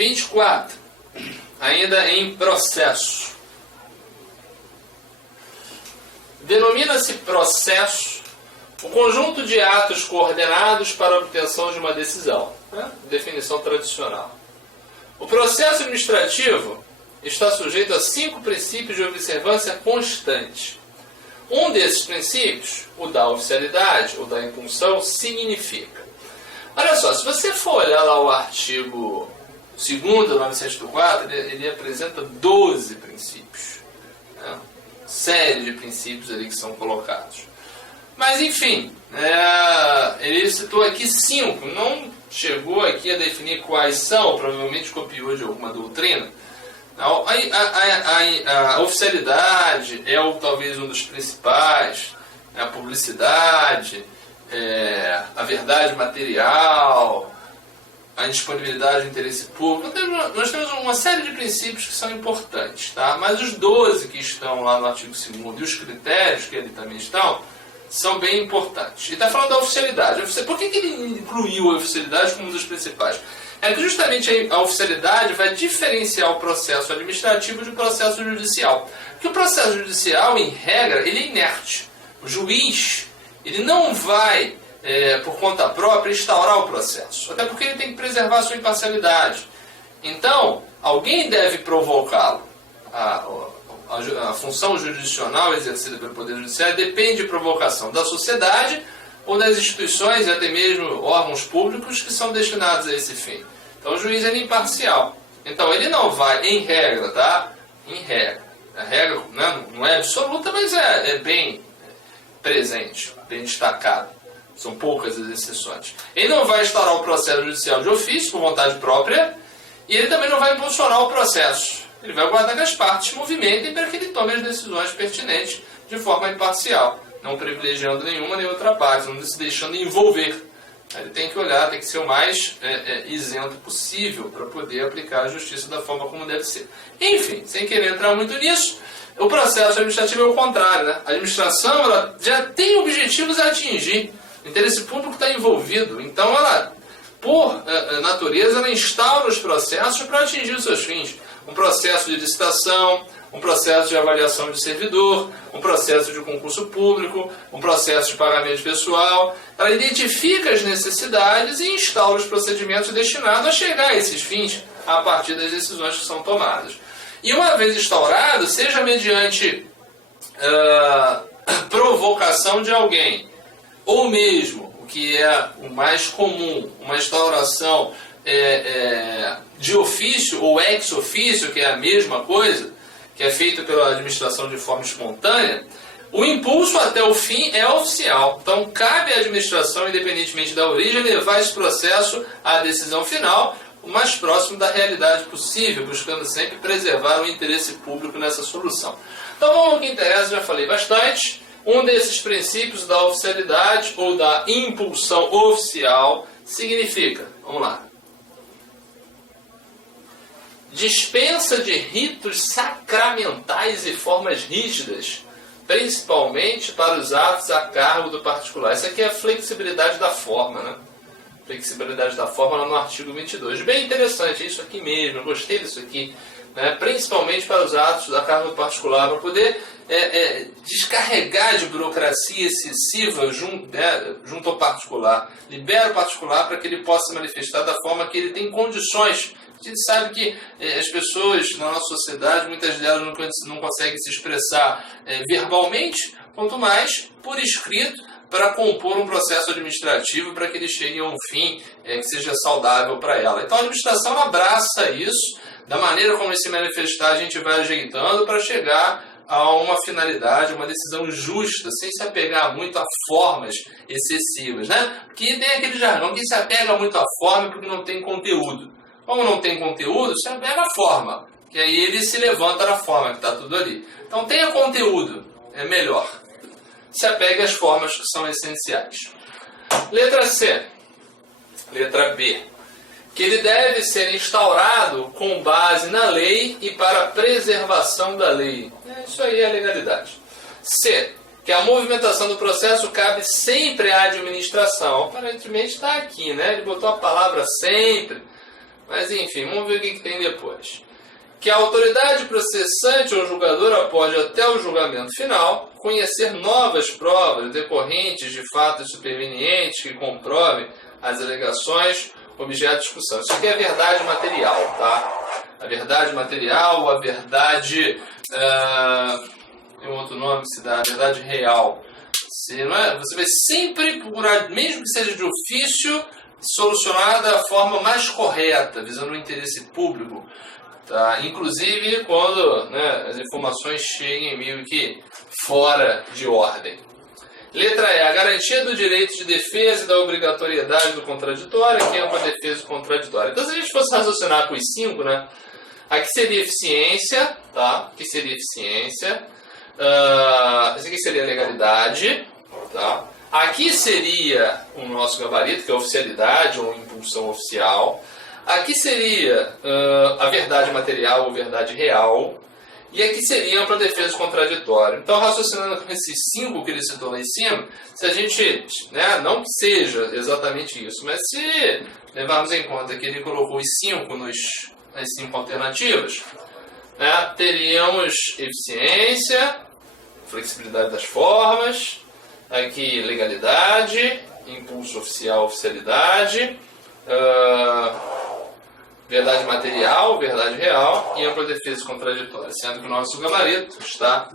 24. Ainda em processo. Denomina-se processo o conjunto de atos coordenados para a obtenção de uma decisão, né? Definição tradicional. O processo administrativo está sujeito a 5 princípios de observância constante. Um desses princípios, o da oficialidade, ou da impulsão, significa. Olha só, se você for olhar lá o artigo 2º do 904, ele apresenta 12 princípios. Né? Série de princípios ali que são colocados. Mas, enfim, ele citou aqui 5. Não chegou aqui a definir quais são, provavelmente copiou de alguma doutrina. A oficialidade é talvez um dos principais, a publicidade, a verdade material, a indisponibilidade do interesse público. Nós temos uma série de princípios que são importantes, tá? Mas os 12 que estão lá no artigo 2º e os critérios que ali também estão, são bem importantes. E está falando da oficialidade. Por que ele incluiu a oficialidade como um dos principais? É que justamente a oficialidade vai diferenciar o processo administrativo do processo judicial. Porque o processo judicial, em regra, ele é inerte. O juiz, ele não vai, por conta própria, instaurar o processo. Até porque ele tem que preservar a sua imparcialidade. Então, alguém deve provocá-lo. A função jurisdicional exercida pelo Poder Judiciário depende de provocação da sociedade ou das instituições e até mesmo órgãos públicos que são destinados a esse fim. Então o juiz é imparcial. Então ele não vai, em regra, tá? Em regra. A regra, né, não é absoluta, mas é bem presente, bem destacada. São poucas as exceções. Ele não vai instaurar o processo judicial de ofício, por vontade própria, e ele também não vai impulsionar o processo. Ele vai aguardar que as partes se movimentem para que ele tome as decisões pertinentes de forma imparcial, não privilegiando nenhuma nem outra parte, não se deixando envolver. Ele tem que olhar, tem que ser o mais isento possível para poder aplicar a justiça da forma como deve ser. Enfim, sem querer entrar muito nisso, o processo administrativo é o contrário, né? A administração ela já tem objetivos a atingir, o interesse público está envolvido, então ela, por natureza, ela instaura os processos para atingir os seus fins. Um processo de licitação, um processo de avaliação de servidor, um processo de concurso público, um processo de pagamento pessoal. Ela identifica as necessidades e instaura os procedimentos destinados a chegar a esses fins a partir das decisões que são tomadas. E uma vez instaurado, seja mediante provocação de alguém, ou mesmo, o que é o mais comum, uma instauração de ofício ou ex ofício, que é a mesma coisa, que é feito pela administração de forma espontânea, o impulso até o fim é oficial. Então, cabe à administração, independentemente da origem, levar esse processo à decisão final, o mais próximo da realidade possível, buscando sempre preservar o interesse público nessa solução. Então, vamos ao que interessa, já falei bastante. Um desses princípios da oficialidade ou da impulsão oficial significa, vamos lá, dispensa de ritos sacramentais e formas rígidas, principalmente para os atos a cargo do particular. Isso aqui é a flexibilidade da forma, né? Flexibilidade da forma lá no artigo 22. Bem interessante, é isso aqui mesmo, eu gostei disso aqui. Né? Principalmente para os atos a cargo do particular, para poder descarregar de burocracia excessiva junto ao particular. Libera o particular para que ele possa se manifestar da forma que ele tem condições. A gente sabe que as pessoas na nossa sociedade, muitas delas não conseguem se expressar verbalmente, quanto mais por escrito, para compor um processo administrativo para que ele chegue a um fim que seja saudável para ela. Então a administração abraça isso, da maneira como ele se manifestar, a gente vai ajeitando para chegar a uma finalidade, uma decisão justa, sem se apegar muito a formas excessivas, né? Porque tem aquele jargão que se apega muito à forma porque não tem conteúdo. Como não tem conteúdo, se apega à forma, que aí ele se levanta na forma, que está tudo ali. Então tenha conteúdo, é melhor. Se apegue às formas que são essenciais. Letra C. Letra B. Que ele deve ser instaurado com base na lei e para a preservação da lei. Isso aí é a legalidade. C. Que a movimentação do processo cabe sempre à administração. Aparentemente está aqui, né? Ele botou a palavra sempre. Mas enfim, vamos ver o que tem depois. Que a autoridade processante ou julgadora pode, até o julgamento final, conhecer novas provas decorrentes de fatos supervenientes que comprovem as alegações objeto de discussão. Isso aqui é a verdade material, tá? A verdade material, a verdade... tem um outro nome que se dá, a verdade real. Você vai sempre procurar, mesmo que seja de ofício, solucionar da forma mais correta, visando o interesse público. Tá? Inclusive quando as informações cheguem meio que fora de ordem. Letra E. A garantia do direito de defesa e da obrigatoriedade do contraditório, que é uma defesa contraditória. Então, se a gente fosse raciocinar com os 5, aqui seria eficiência, tá? Aqui seria eficiência. Esse aqui seria legalidade, tá? Aqui seria o nosso gabarito, que é a oficialidade ou impulsão oficial. Aqui seria a verdade material ou verdade real. E aqui seria ampla defesa contraditória. Então, raciocinando com esses 5 que ele citou lá em cima, se a gente, não que seja exatamente isso, mas se levarmos em conta que ele colocou os 5 nas 5 alternativas, teríamos eficiência, flexibilidade das formas, aqui legalidade, impulso oficial, oficialidade, verdade material, verdade real e ampla defesa contraditória, sendo que o nosso gabarito está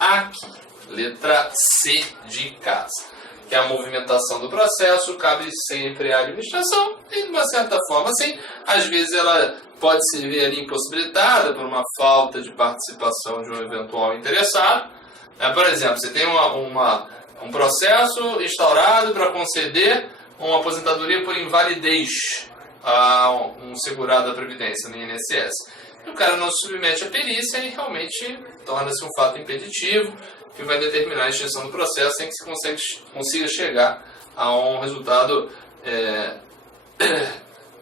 aqui, letra C de casa, que é a movimentação do processo, cabe sempre à administração e, de uma certa forma, assim, às vezes ela pode se ver ali impossibilitada por uma falta de participação de um eventual interessado. Por exemplo, você tem um processo instaurado para conceder uma aposentadoria por invalidez a um segurado da Previdência no INSS. E o cara não se submete à perícia e realmente torna-se um fato impeditivo que vai determinar a extinção do processo sem que se consiga chegar a um resultado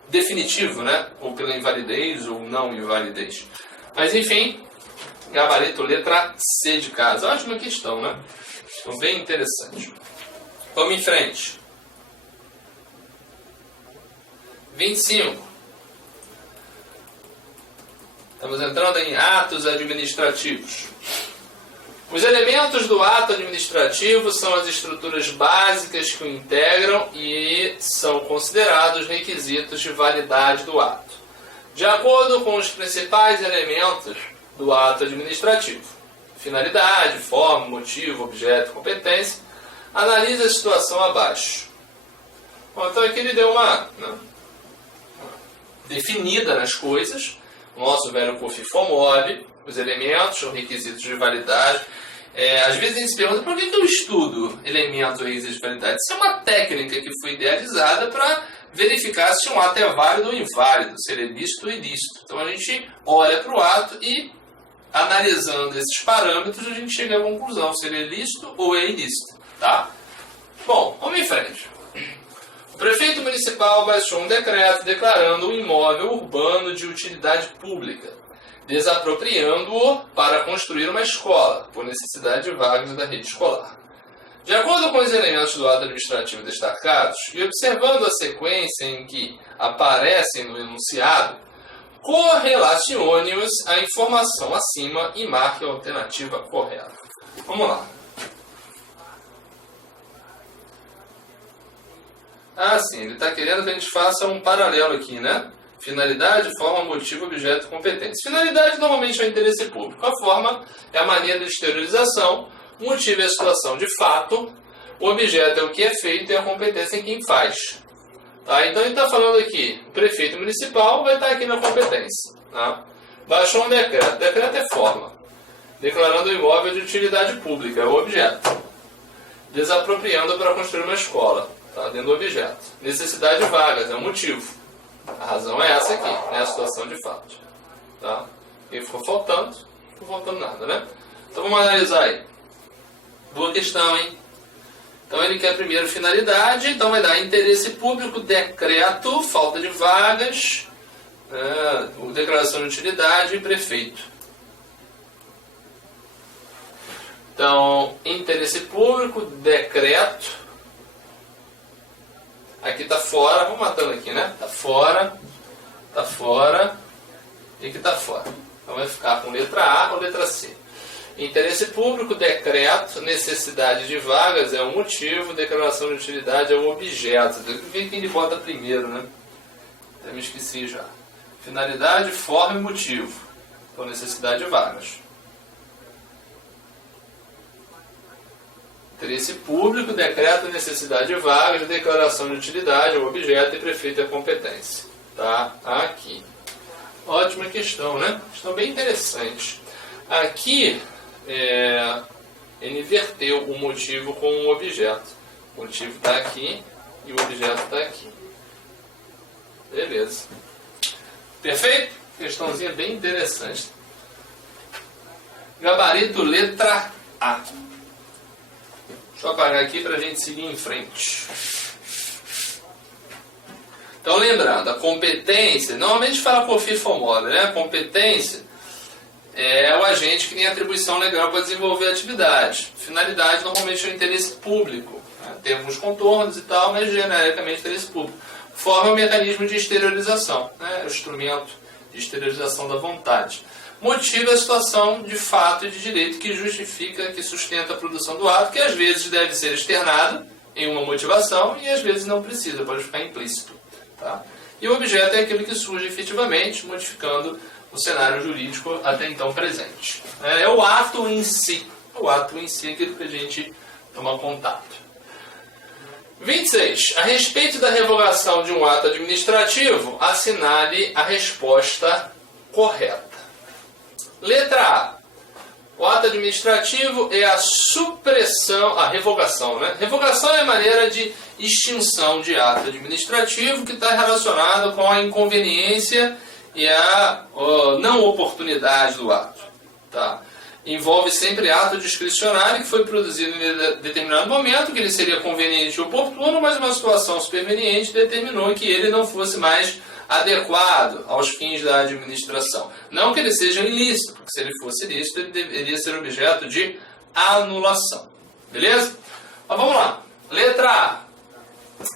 definitivo, ou pela invalidez ou não invalidez. Mas enfim, gabarito letra C de casa. Ótima questão, Então, bem interessante. Vamos em frente. 25. Estamos entrando em atos administrativos. Os elementos do ato administrativo são as estruturas básicas que o integram e são considerados requisitos de validade do ato, de acordo com os principais elementos do ato administrativo: finalidade, forma, motivo, objeto, competência. Analise a situação abaixo. Bom, então aqui ele deu uma definida nas coisas, o nosso velho COFIFOMOB, os elementos, os requisitos de validade. Às vezes a gente se pergunta por que eu estudo elementos ou requisitos de validade. Isso é uma técnica que foi idealizada para verificar se um ato é válido ou inválido, se ele é lícito ou ilícito. Então a gente olha para o ato e, analisando esses parâmetros, a gente chega à conclusão se ele é lícito ou é ilícito. Tá? Bom, vamos em frente. O prefeito municipal baixou um decreto declarando um imóvel urbano de utilidade pública, desapropriando-o para construir uma escola, por necessidade de vagas da rede escolar. De acordo com os elementos do ato administrativo destacados, e observando a sequência em que aparecem no enunciado, correlacione-os à informação acima e marque a alternativa correta. Vamos lá. Sim, ele está querendo que a gente faça um paralelo aqui, Finalidade, forma, motivo, objeto, competência. Finalidade normalmente é o interesse público. A forma é a maneira de exteriorização, o motivo é a situação de fato, o objeto é o que é feito e a competência é quem faz. Tá? Então ele está falando aqui, o prefeito municipal vai estar aqui na competência. Tá? Baixou um decreto. Decreto é forma, declarando o imóvel de utilidade pública, é o objeto. Desapropriando para construir uma escola. Tá, dentro do objeto. Necessidade de vagas, é o motivo. A razão é essa aqui, a situação de fato. Tá? E ficou faltando nada, Então vamos analisar aí. Boa questão, hein? Então ele quer primeiro finalidade, então vai dar interesse público, decreto, falta de vagas, declaração de utilidade e prefeito. Então, interesse público, decreto. Aqui está fora, vamos matando aqui, está fora. está fora e que está fora. Então vai ficar com letra A ou letra C. Interesse público, decreto, necessidade de vagas é o motivo, declaração de utilidade é o objeto. Tem que ver quem ele bota primeiro, né? Até me esqueci já. Finalidade, forma e motivo. Então, necessidade de vagas. Interesse público, decreto, necessidade de vagas, declaração de utilidade é o objeto e prefeito é a competência. Tá aqui. Ótima questão, né? Questão bem interessante. Aqui, ele inverteu o motivo com o objeto. O motivo está aqui e o objeto está aqui. Beleza. Perfeito? Questãozinha bem interessante. Gabarito letra A. Deixa eu apagar aqui para a gente seguir em frente. Então, lembrando, a competência, normalmente a gente fala por FIFO-MOB, né? A competência é o agente que tem atribuição legal para desenvolver a atividade. Finalidade, normalmente, é o interesse público. Né? Tem alguns contornos e tal, mas genericamente interesse público. Forma o mecanismo de exteriorização, né? O instrumento de exteriorização da vontade. Motiva a situação de fato e de direito que justifica, que sustenta a produção do ato, que às vezes deve ser externado em uma motivação e às vezes não precisa, pode ficar implícito. Tá? E o objeto é aquilo que surge efetivamente, modificando o cenário jurídico até então presente. É o ato em si. O ato em si é aquilo que a gente toma contato. 26. A respeito da revogação de um ato administrativo, assinale a resposta correta. Letra A. O ato administrativo é a supressão, a revogação, né? Revogação é a maneira de extinção de ato administrativo que está relacionado com a inconveniência e a não oportunidade do ato. Tá? Envolve sempre ato discricionário que foi produzido em determinado momento, que ele seria conveniente e oportuno, mas uma situação superveniente determinou que ele não fosse mais adequado aos fins da administração. Não que ele seja ilícito, porque se ele fosse ilícito, ele deveria ser objeto de anulação. Beleza? Mas vamos lá. Letra A.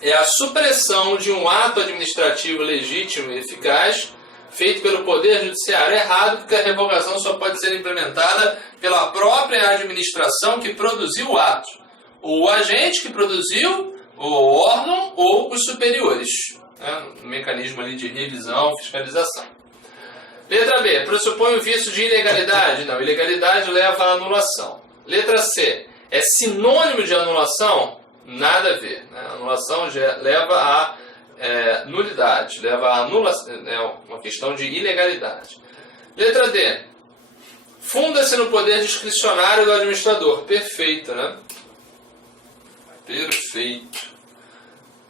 É a supressão de um ato administrativo legítimo e eficaz feito pelo Poder Judiciário. Errado, porque a revogação só pode ser implementada pela própria administração que produziu o ato. O agente que produziu, o órgão ou os superiores. Um mecanismo ali de revisão, fiscalização. Letra B. Pressupõe o vício de ilegalidade? Não, ilegalidade leva à anulação. Letra C. É sinônimo de anulação? Nada a ver. Né? Anulação já leva a nulidade, leva a anulação, é uma questão de ilegalidade. Letra D. Funda-se no poder discricionário do administrador. Perfeito, né? Perfeito.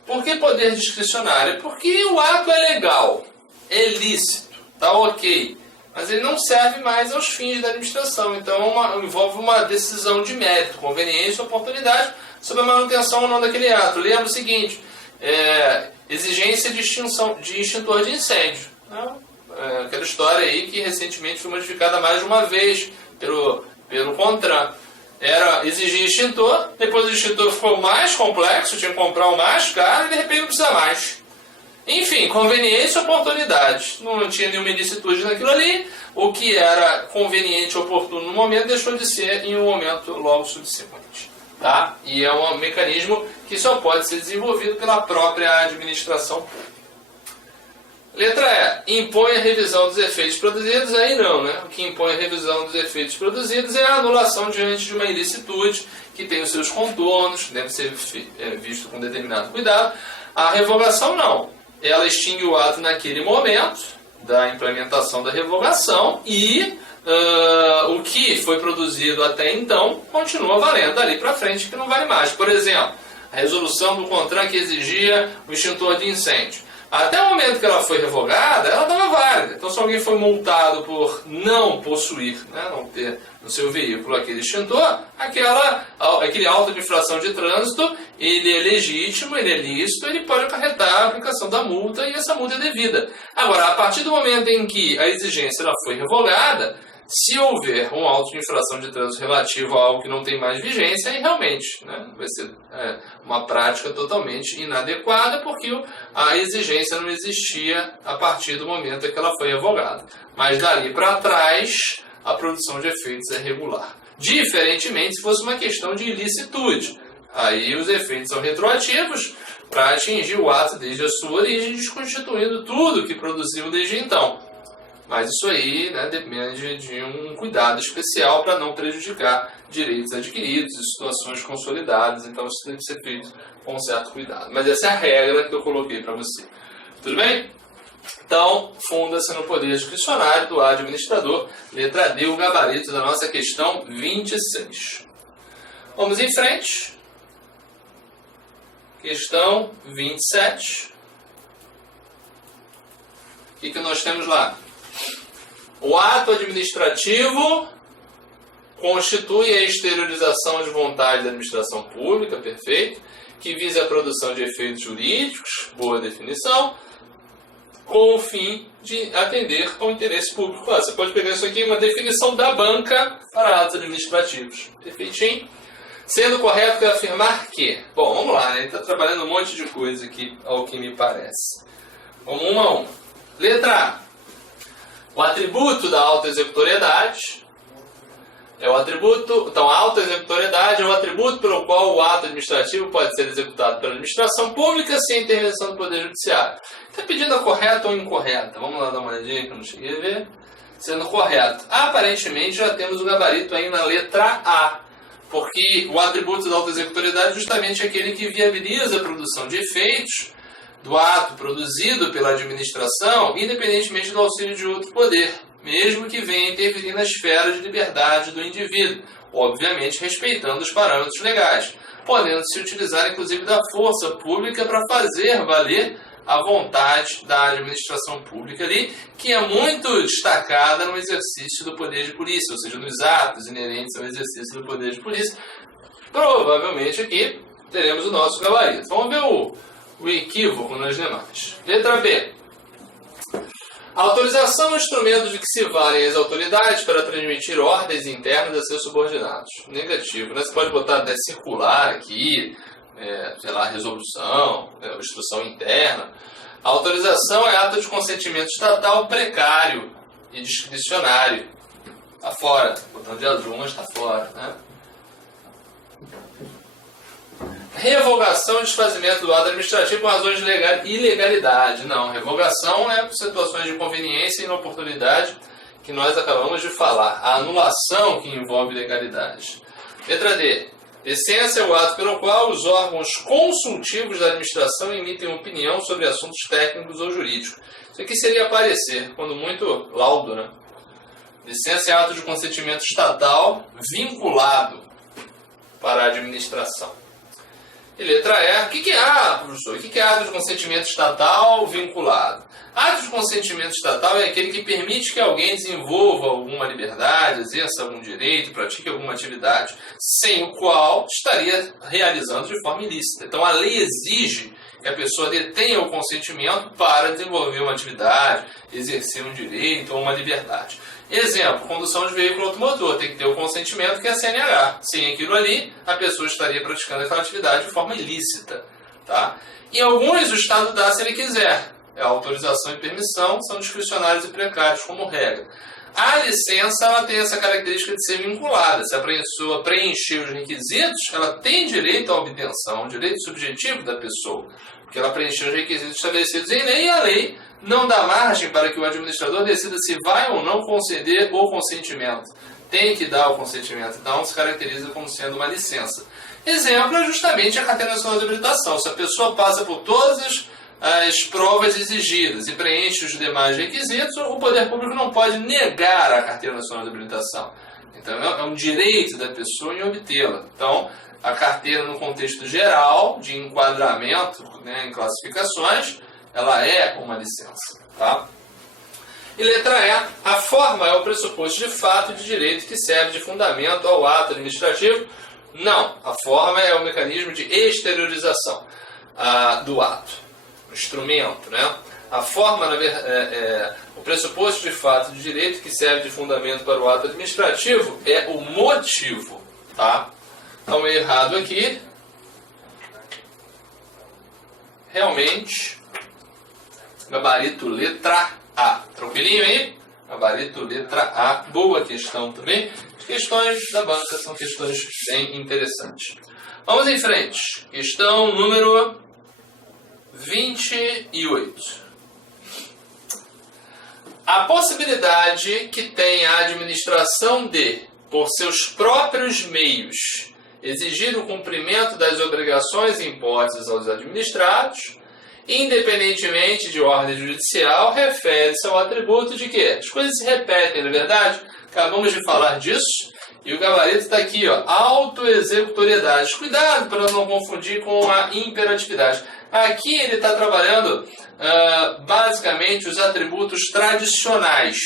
Por que poder discricionário? Porque o ato é legal, é lícito, tá ok, mas ele não serve mais aos fins da administração. Então envolve uma decisão de mérito, conveniência ou oportunidade sobre a manutenção ou não daquele ato. Lembra o seguinte, exigência de extintor de incêndio. Aquela história aí que recentemente foi modificada mais de uma vez pelo CONTRAN. Era exigir extintor, depois o extintor ficou mais complexo, tinha que comprar o mais caro e de repente não precisa mais. Enfim, conveniência e oportunidade. Não tinha nenhuma ilicitude naquilo ali. O que era conveniente e oportuno no momento deixou de ser em um momento logo subsequente. Tá? E é um mecanismo que só pode ser desenvolvido pela própria administração pública. Letra E. Impõe a revisão dos efeitos produzidos. Aí não, né? O que impõe a revisão dos efeitos produzidos é a anulação diante de uma ilicitude que tem os seus contornos, que deve ser visto com determinado cuidado. A revogação não. Ela extingue o ato naquele momento da implementação da revogação e o que foi produzido até então continua valendo dali para frente, que não vale mais. Por exemplo, a resolução do CONTRAN que exigia o extintor de incêndio. Até o momento que ela foi revogada, ela estava válida. Então, se alguém foi multado por não possuir, né, não ter no seu veículo aquele extintor, aquele auto de infração de trânsito, ele é legítimo, ele é lícito, ele pode acarretar a aplicação da multa e essa multa é devida. Agora, a partir do momento em que a exigência ela foi revogada, Se houver um auto de infração de trânsito relativo a algo que não tem mais vigência, aí realmente, né, vai ser uma prática totalmente inadequada, porque a exigência não existia a partir do momento em que ela foi revogada. Mas dali para trás, a produção de efeitos é regular. Diferentemente, se fosse uma questão de ilicitude, aí os efeitos são retroativos para atingir o ato desde a sua origem, desconstituindo tudo que produziu desde então. Mas isso aí, né, depende de um cuidado especial para não prejudicar direitos adquiridos e situações consolidadas. Então isso deve ser feito com um certo cuidado. Mas essa é a regra que eu coloquei para você. Tudo bem? Então, funda-se no poder discricionário do administrador. Letra D, o gabarito da nossa questão 26. Vamos em frente. Questão 27. O que nós temos lá? O ato administrativo constitui a exteriorização de vontade da administração pública, perfeito, que visa a produção de efeitos jurídicos, boa definição, com o fim de atender ao interesse público. Você pode pegar isso aqui, uma definição da banca para atos administrativos. Perfeitinho. Sendo correto afirmar que... Bom, vamos lá, né? Ele está trabalhando um monte de coisa aqui, ao que me parece. Vamos uma a uma. Letra A. O atributo da autoexecutoriedade é o atributo... Então, a autoexecutoriedade é o atributo pelo qual o ato administrativo pode ser executado pela administração pública sem intervenção do Poder Judiciário. Está pedindo a correta ou incorreta? Vamos lá dar uma olhadinha que eu não cheguei a ver. Sendo correto. Aparentemente, já temos o gabarito aí na letra A. Porque o atributo da autoexecutoriedade é justamente aquele que viabiliza a produção de efeitos do ato produzido pela administração, independentemente do auxílio de outro poder, mesmo que venha interferir na esfera de liberdade do indivíduo, obviamente respeitando os parâmetros legais, podendo-se utilizar inclusive da força pública para fazer valer a vontade da administração pública ali, que é muito destacada no exercício do poder de polícia, ou seja, nos atos inerentes ao exercício do poder de polícia. Provavelmente aqui teremos o nosso gabarito. Vamos ver o equívoco nas demais. Letra B. A autorização é um instrumento de que se valem as autoridades para transmitir ordens internas a seus subordinados. Negativo, né? Você pode botar até circular aqui, sei lá, resolução, instrução interna. A autorização é ato de consentimento estatal precário e discricionário. Está fora. Botão de azul, mas está fora, né? Revogação e desfazimento do ato administrativo por razões de ilegalidade. Não, revogação é por situações de conveniência e inoportunidade que nós acabamos de falar. A anulação que envolve ilegalidade. Letra D. Essência é o ato pelo qual os órgãos consultivos da administração emitem opinião sobre assuntos técnicos ou jurídicos. Isso aqui seria parecer, quando muito laudo, né? Licença é ato de consentimento estatal vinculado para a administração. E letra E. O que é, professor? O que é ato de consentimento estatal vinculado? Ato de consentimento estatal é aquele que permite que alguém desenvolva alguma liberdade, exerça algum direito, pratique alguma atividade, sem o qual estaria realizando de forma ilícita. Então a lei exige que a pessoa detenha o consentimento para desenvolver uma atividade, exercer um direito ou uma liberdade. Exemplo, condução de veículo automotor, tem que ter o consentimento que é a CNH. Sem aquilo ali, a pessoa estaria praticando aquela atividade de forma ilícita. Tá? Em alguns, o Estado dá se ele quiser. A autorização e permissão são discricionários e precários, como regra. A licença ela tem essa característica de ser vinculada. Se a pessoa preencher os requisitos, ela tem direito à obtenção, um direito subjetivo da pessoa, porque ela preencheu os requisitos estabelecidos em lei, e a lei não dá margem para que o administrador decida se vai ou não conceder o consentimento. Tem que dar o consentimento, então se caracteriza como sendo uma licença. Exemplo é justamente a carteira nacional de habilitação. Se a pessoa passa por todas as provas exigidas e preenche os demais requisitos, o poder público não pode negar a carteira nacional de habilitação. Então é um direito da pessoa em obtê-la. Então a carteira no contexto geral de enquadramento, né, em classificações, ela é uma licença. Tá? E letra E, a forma é o pressuposto de fato e de direito que serve de fundamento ao ato administrativo. Não, a forma é o mecanismo de exteriorização do ato. O instrumento, né? A forma, o pressuposto de fato de direito que serve de fundamento para o ato administrativo é o motivo, tá? Então, errado aqui, realmente, gabarito letra A. Tranquilinho aí? Gabarito letra A. Boa questão também. As questões da banca são questões bem interessantes. Vamos em frente. Questão número 28. A possibilidade que tem a administração de, por seus próprios meios, exigir o cumprimento das obrigações impostas aos administrados, independentemente de ordem judicial, refere-se ao atributo de quê? As coisas se repetem, não é verdade? Acabamos de falar disso. E o gabarito está aqui, ó, autoexecutoriedade. Cuidado para não confundir com a imperatividade. Aqui ele está trabalhando basicamente os atributos tradicionais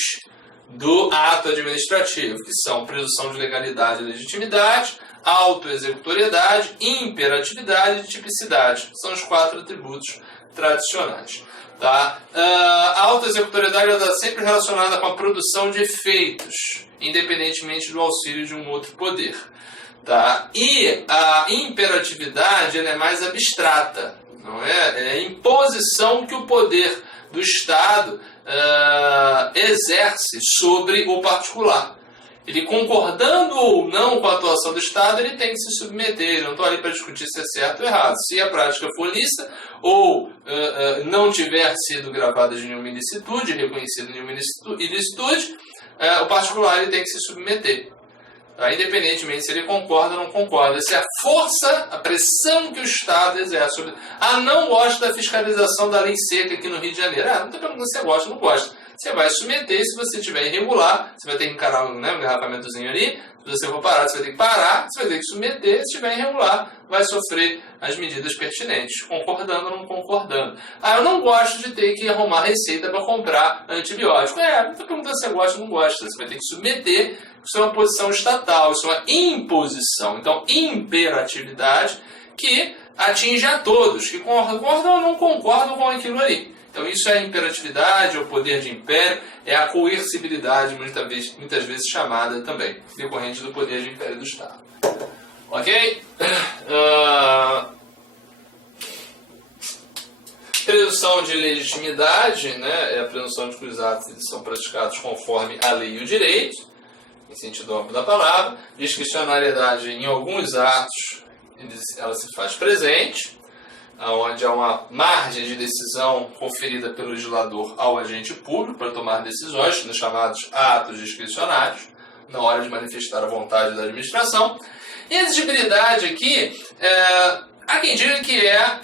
do ato administrativo, que são presunção de legalidade e legitimidade, autoexecutoriedade, imperatividade e tipicidade. São os 4 atributos tradicionais. Tá? A autoexecutoriedade está sempre relacionada com a produção de efeitos, independentemente do auxílio de um outro poder. Tá? E a imperatividade ela é mais abstrata. Não é? É a imposição que o poder do Estado exerce sobre o particular. Ele concordando ou não com a atuação do Estado, ele tem que se submeter. Eu não estou ali para discutir se é certo ou errado. Se a prática for lícita ou não tiver sido gravada de nenhuma ilicitude, reconhecida de nenhuma ilicitude, o particular ele tem que se submeter. Tá? Independentemente se ele concorda ou não concorda. Essa é a força, a pressão que o Estado exerce sobre... não gosta da fiscalização da lei seca aqui no Rio de Janeiro. Não estou perguntando se você gosta ou não gosta. Você vai submeter, e se você estiver irregular, você vai ter que encarar um engarrafamentozinho ali. Se você for parar, você vai ter que parar, você vai ter que submeter. Se estiver irregular, vai sofrer as medidas pertinentes, concordando ou não concordando. Eu não gosto de ter que arrumar receita para comprar antibiótico. Não estou perguntando se você gosta ou não gosta. Você vai ter que submeter. Isso é uma posição estatal, isso é uma imposição. Então, imperatividade que atinge a todos, que concordam ou não concordam com aquilo ali. Então, isso é a imperatividade, o poder de império, é a coercibilidade, muitas vezes chamada também, decorrente do poder de império do Estado. Ok? Presunção de legitimidade, né, é a presunção de que os atos são praticados conforme a lei e o direito, em sentido amplo da palavra. Discricionariedade em alguns atos, ela se faz presente, onde há uma margem de decisão conferida pelo legislador ao agente público para tomar decisões, nos chamados atos discricionários, na hora de manifestar a vontade da administração. E a exigibilidade aqui, há quem diga que é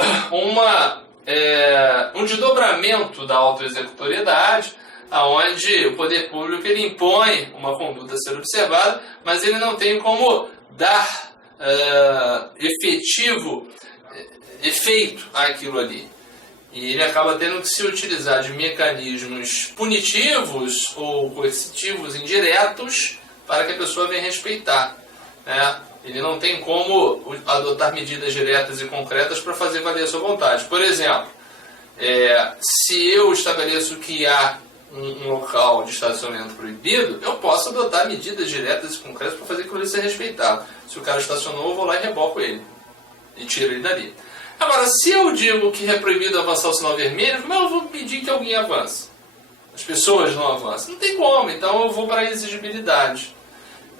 um desdobramento da autoexecutoriedade, onde o poder público ele impõe uma conduta a ser observada, mas ele não tem como dar efeito àquilo ali. E ele acaba tendo que se utilizar de mecanismos punitivos ou coercitivos indiretos para que a pessoa venha respeitar. Né? Ele não tem como adotar medidas diretas e concretas para fazer valer a sua vontade. Por exemplo, se eu estabeleço que há um local de estacionamento proibido, eu posso adotar medidas diretas e concretas para fazer aquilo ali ser respeitado. Se o cara estacionou, eu vou lá e reboco ele. E tiro ele dali. Agora, se eu digo que é proibido avançar o sinal vermelho, como eu vou pedir que alguém avance? As pessoas não avançam. Não tem como, então eu vou para a exigibilidade.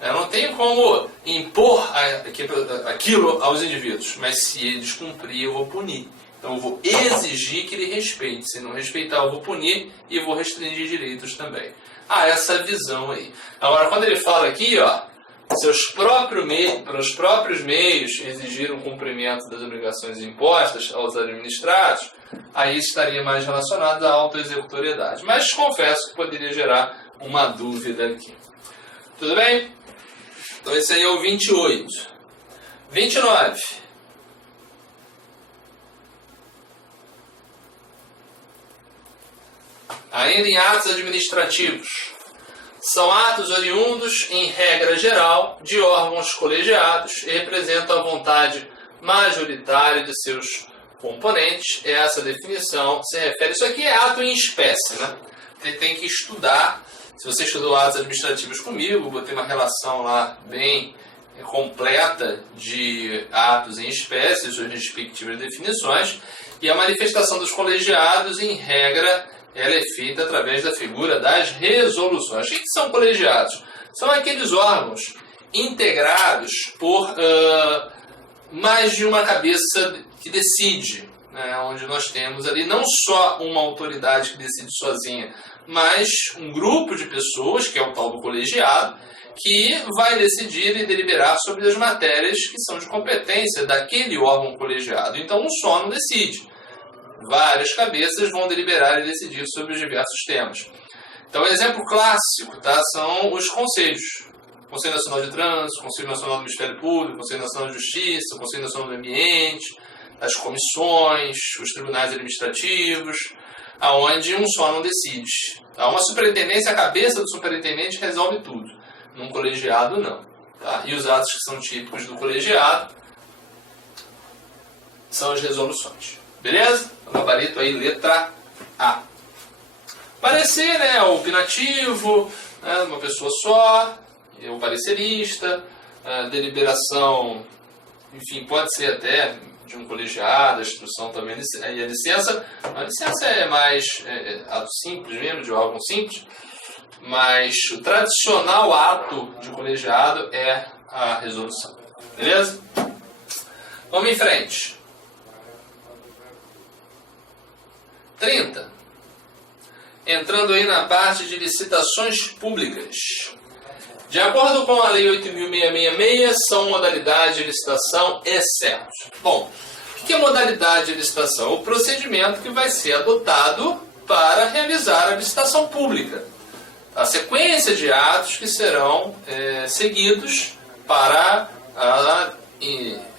Eu não tenho como impor aquilo aos indivíduos, mas se ele descumprir, eu vou punir. Então eu vou exigir que ele respeite. Se não respeitar, eu vou punir e vou restringir direitos também. Essa visão aí. Agora, quando ele fala aqui, pelos próprios meios exigir o cumprimento das obrigações impostas aos administrados, aí estaria mais relacionado à autoexecutoriedade. Mas confesso que poderia gerar uma dúvida aqui. Tudo bem? Então esse aí é o 28. 29. Ainda em atos administrativos. São atos oriundos, em regra geral, de órgãos colegiados e representam a vontade majoritária de seus componentes. Essa definição se refere... Isso aqui é ato em espécie, né? Você tem que estudar. Se você estudou atos administrativos comigo, vou ter uma relação lá bem completa de atos em espécie, suas respectivas definições. E a manifestação dos colegiados, em regra, ela é feita através da figura das resoluções. O que são colegiados? São aqueles órgãos integrados por mais de uma cabeça que decide, né? Onde nós temos ali não só uma autoridade que decide sozinha, mas um grupo de pessoas, que é o tal do colegiado, que vai decidir e deliberar sobre as matérias que são de competência daquele órgão colegiado. Então, um só não decide. Várias cabeças vão deliberar e decidir sobre os diversos temas. Então, exemplo clássico, tá, são os conselhos. Conselho Nacional de Trânsito, Conselho Nacional do Ministério Público, Conselho Nacional de Justiça, Conselho Nacional do Ambiente, as comissões, os tribunais administrativos, aonde um só não decide. Tá? Uma superintendência, a cabeça do superintendente resolve tudo. Num colegiado, não. Tá? E os atos que são típicos do colegiado são as resoluções. Beleza? O gabarito aí, letra A. Parecer, né? É o opinativo, né? Uma pessoa só, é o parecerista, deliberação, enfim, pode ser até de um colegiado, a instrução também e a licença. A licença é mais ato simples mesmo, de órgão simples, mas o tradicional ato de colegiado é a resolução. Beleza? Vamos em frente. 30. Entrando aí na parte de licitações públicas. De acordo com a Lei 8.666, são modalidades de licitação exceto. Bom, o que é modalidade de licitação? O procedimento que vai ser adotado para realizar a licitação pública. A sequência de atos que serão seguidos para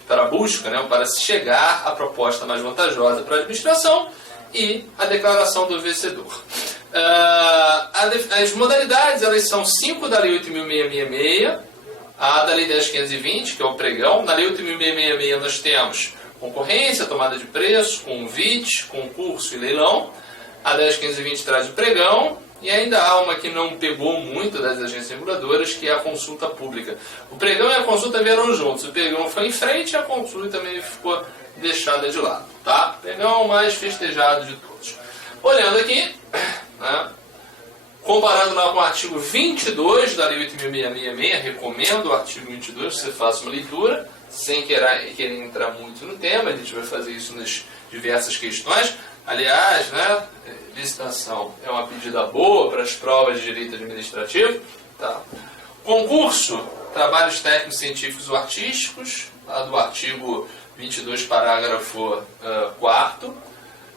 a busca, né, para se chegar à proposta mais vantajosa para a administração e a declaração do vencedor. As modalidades, elas são 5 da Lei 8.666, a da Lei 10.520, que é o pregão. Na Lei 8.666 nós temos concorrência, tomada de preço, convite, concurso e leilão. A 10.520 traz o pregão. E ainda há uma que não pegou muito das agências reguladoras, que é a consulta pública. O pregão e a consulta vieram juntos. O pregão foi em frente e a consulta também ficou deixada de lado. Tá? O pregão é o mais festejado de todos. Olhando aqui, né, comparando lá com o artigo 22 da Lei 8.666, recomendo o artigo 22 que você faça uma leitura, sem querer entrar muito no tema. A gente vai fazer isso nas diversas questões. Aliás, né, licitação é uma pedida boa para as provas de direito administrativo. Tá? Concurso, trabalhos técnicos, científicos ou artísticos, tá, do artigo 22, parágrafo 4º.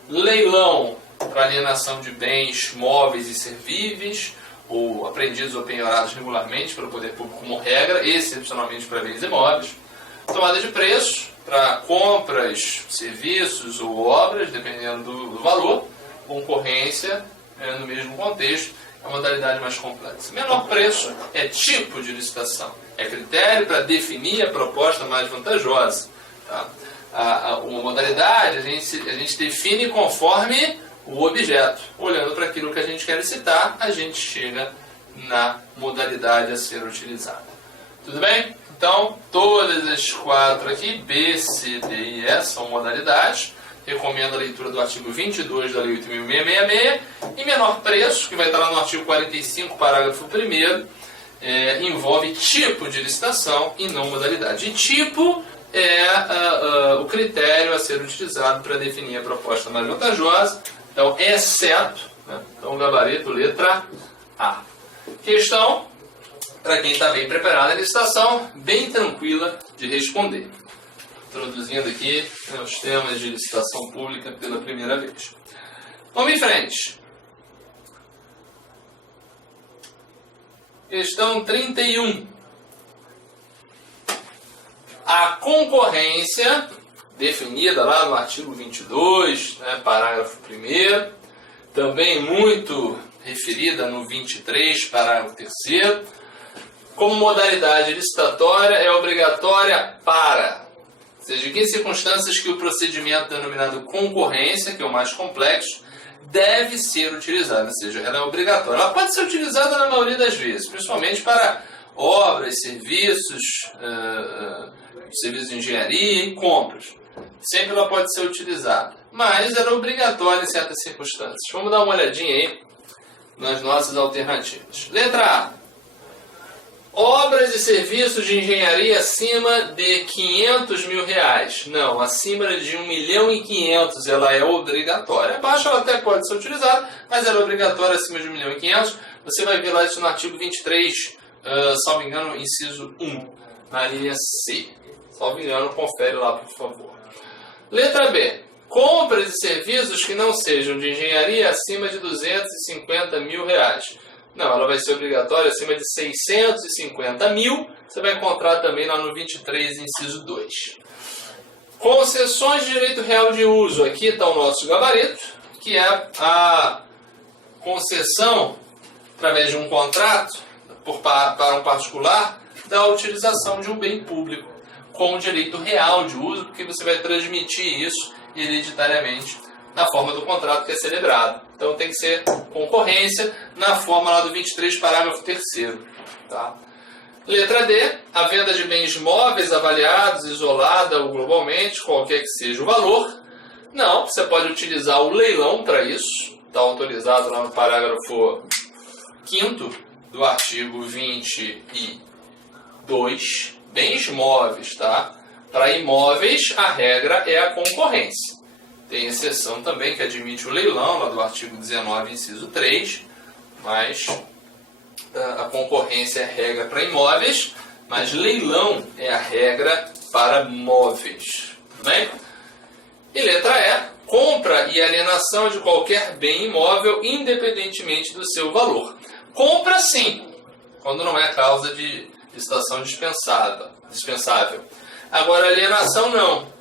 Leilão, para alienação de bens móveis e servíveis, ou apreendidos ou penhorados regularmente pelo poder público como regra, excepcionalmente para bens imóveis. Tomada de preço, para compras, serviços ou obras, dependendo do valor. Concorrência, no mesmo contexto, é a modalidade mais complexa. Menor preço é tipo de licitação, é critério para definir a proposta mais vantajosa. Tá? Uma modalidade a gente define conforme o objeto. Olhando para aquilo que a gente quer licitar, a gente chega na modalidade a ser utilizada. Tudo bem? Então, todas as 4 aqui, B, C, D e E, são modalidades. Recomendo a leitura do artigo 22 da Lei 8.666. E menor preço, que vai estar lá no artigo 45, parágrafo 1º, envolve tipo de licitação e não modalidade. E tipo é o critério a ser utilizado para definir a proposta mais vantajosa. Então, exceto, né? Então, gabarito, letra A. Questão, para quem está bem preparado, a licitação, bem tranquila de responder. Introduzindo aqui, né, os temas de licitação pública pela primeira vez. Vamos em frente. Questão 31. A concorrência, definida lá no artigo 22, né, parágrafo 1º, também muito referida no 23, parágrafo 3º, como modalidade licitatória é obrigatória para Ou seja, em que circunstâncias que o procedimento denominado concorrência, que é o mais complexo, deve ser utilizado, ou seja, ela é obrigatória. Ela pode ser utilizada na maioria das vezes, principalmente para obras, serviços, serviços de engenharia e compras. Sempre ela pode ser utilizada, mas ela é obrigatória em certas circunstâncias. Vamos dar uma olhadinha aí nas nossas alternativas. Letra A. Obras e serviços de engenharia acima de 500 mil reais. Não, acima de 1.500.000 ela é obrigatória. Abaixo ela até pode ser utilizada, mas ela é obrigatória acima de 1.500.000. Você vai ver lá isso no artigo 23, salvo engano, inciso 1, na linha C. Salvo engano, confere lá, por favor. Letra B. Compras e serviços que não sejam de engenharia acima de 250 mil reais. Não, ela vai ser obrigatória acima de 650 mil. Você vai encontrar também lá no 23, inciso 2. Concessões de direito real de uso. Aqui está o nosso gabarito, que é a concessão, através de um contrato, para um particular, da utilização de um bem público com direito real de uso, porque você vai transmitir isso hereditariamente na forma do contrato que é celebrado. Então tem que ser concorrência na forma lá do 23, parágrafo 3º. Tá? Letra D. A venda de bens móveis avaliados, isolada ou globalmente, qualquer que seja o valor. Não, você pode utilizar o leilão para isso. Está autorizado lá no parágrafo 5º do artigo 22. Bens móveis, tá? Para imóveis, a regra é a concorrência. Tem exceção também que admite o leilão, lá do artigo 19, inciso 3, mas a concorrência é a regra para imóveis, mas leilão é a regra para móveis. Tudo bem? E letra E, compra e alienação de qualquer bem imóvel, independentemente do seu valor. Compra sim, quando não é causa de licitação dispensável. Agora, alienação não.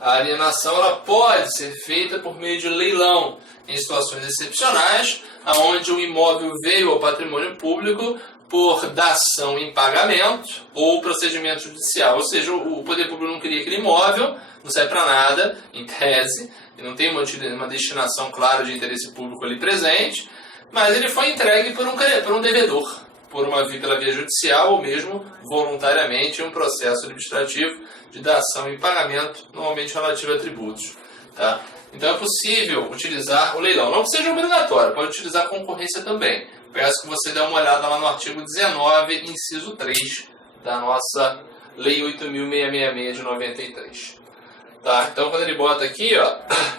A alienação ela pode ser feita por meio de leilão, em situações excepcionais, onde o imóvel veio ao patrimônio público por dação em pagamento ou procedimento judicial. Ou seja, o poder público não queria aquele imóvel, não serve para nada, em tese, e não tem uma destinação clara de interesse público ali presente, mas ele foi entregue por um devedor, pela via judicial ou mesmo voluntariamente em um processo administrativo de dação em pagamento, normalmente relativo a tributos. Tá? Então é possível utilizar o leilão. Não que seja obrigatório, pode utilizar a concorrência também. Peço que você dê uma olhada lá no artigo 19, inciso 3, da nossa Lei 8.666 de 93. Tá? Então quando ele bota aqui, ó,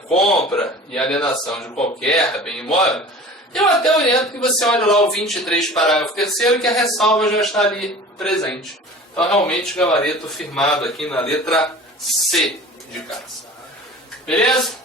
compra e alienação de qualquer bem imóvel, eu até oriento que você olhe lá o 23, parágrafo 3º, que a ressalva já está ali presente. Então, realmente, o gabarito firmado aqui na letra C de casa. Beleza?